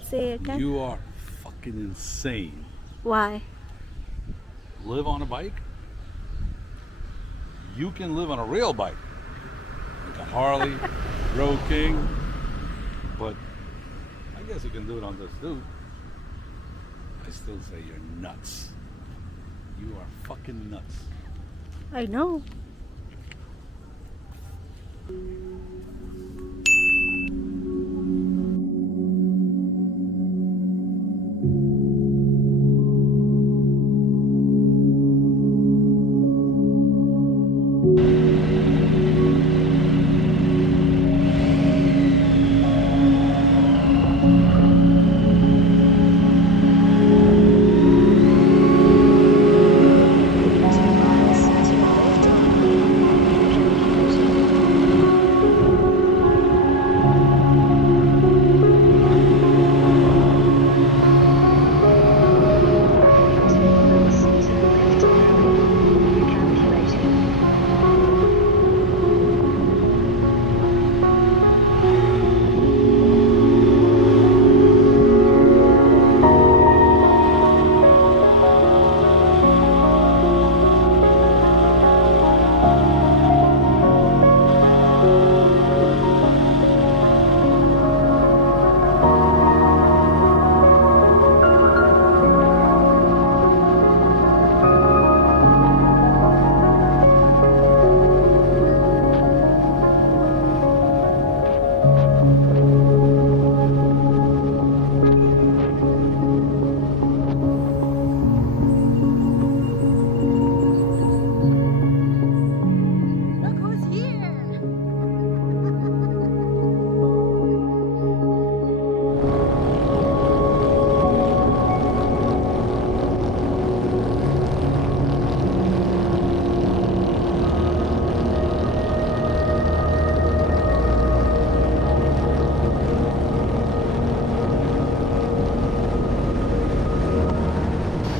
say it again. You are fucking insane. Why? Live on a bike? You can live on a real bike. Like a Harley, Road King. But I guess you can do it on this too. I still say you're nuts. You are fucking nuts. I know.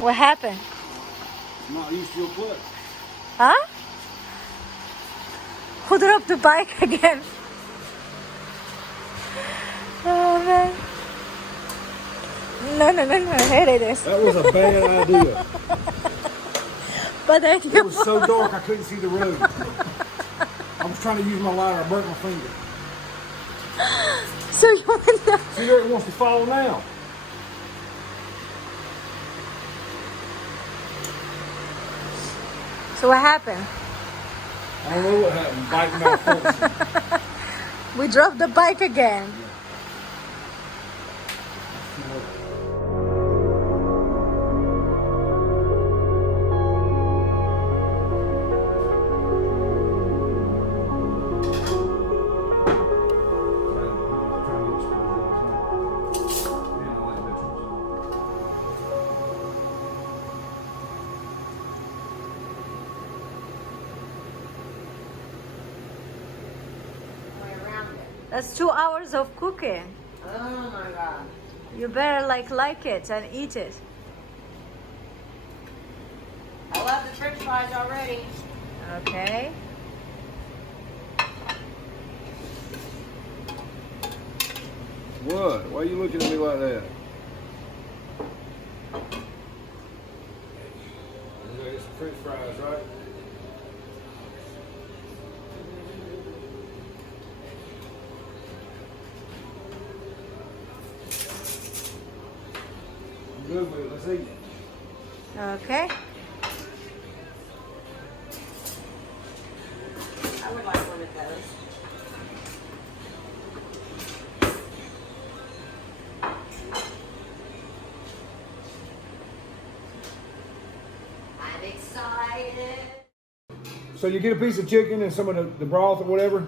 What happened? I'm not used to your clip. Huh? Who dropped the bike again? Oh man. No. Here it is. That was a bad idea. But then It was so dark I couldn't see the road. I was trying to use my lighter, I burnt my finger. So you went down. See there, it wants to fall now. So what happened? I don't know what happened. Bike malfunction. We dropped the bike again. That's 2 hours of cooking. Oh my god. You better like it and eat it. I love the french fries already. Okay. What? Why are you looking at me like that? Get some french fries, right? Good with it. Let's eat. Okay. I would like one of those. I'm excited. So you get a piece of chicken and some of the broth or whatever.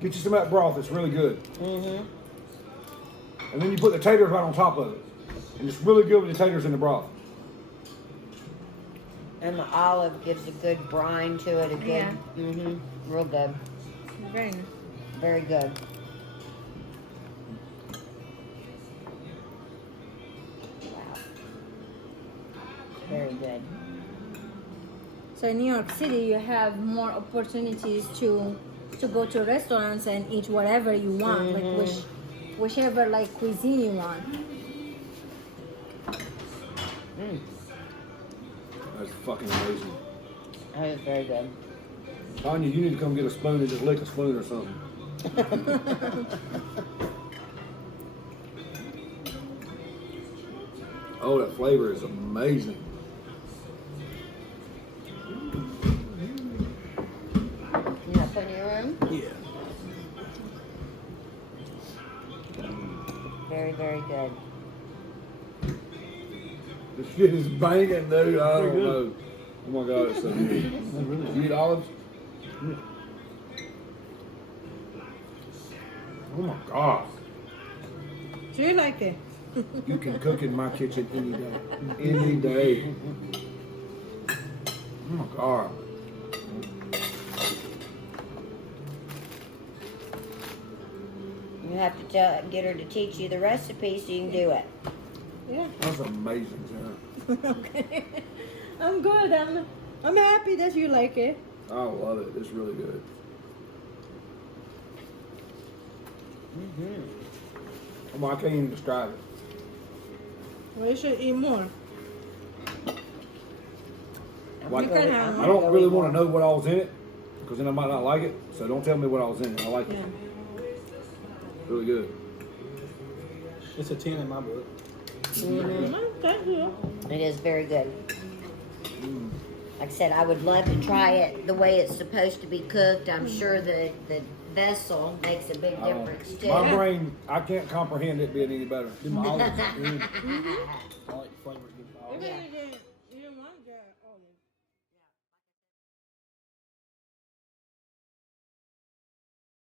Get you some of that broth. It's really good. Mm-hmm. And then you put the taters right on top of it. And it's really good with the taters in the broth. And the olive gives a good brine to it. A good, Yeah. real good. Very nice. Very good. Wow. Very good. So in New York City, you have more opportunities to go to restaurants and eat whatever you want, like whichever like cuisine you want. Mm, That's fucking amazing. that is very good. Tanya, you need to come get a spoon and just lick a spoon or something. Oh, that flavor is amazing. You not put in your room? Yeah. Very, very good. This shit is banging, dude. I don't Pretty good. know. Oh my god, it's so good. You eat olives? Oh my god. Do you like it? You can cook in my kitchen any day. Any day. Oh my god. You have to get her to teach you the recipe so you can do it. Yeah. That's amazing, Sarah. Okay. I'm good. I'm happy that you like it. I love it. It's really good. Well, I can't even describe it. Well, you should eat more. Like, You can have I don't really want to know what all's in it, because then I might not like it. So don't tell me what all's in it. I like it. Yeah. Really good. It's a 10 in my book. Thank you. It is very good. Like I said, I would love to try it the way it's supposed to be cooked. I'm sure the vessel makes a big difference too. My brain, I can't comprehend it being any better. Do my olives. I like the flavors. It really did.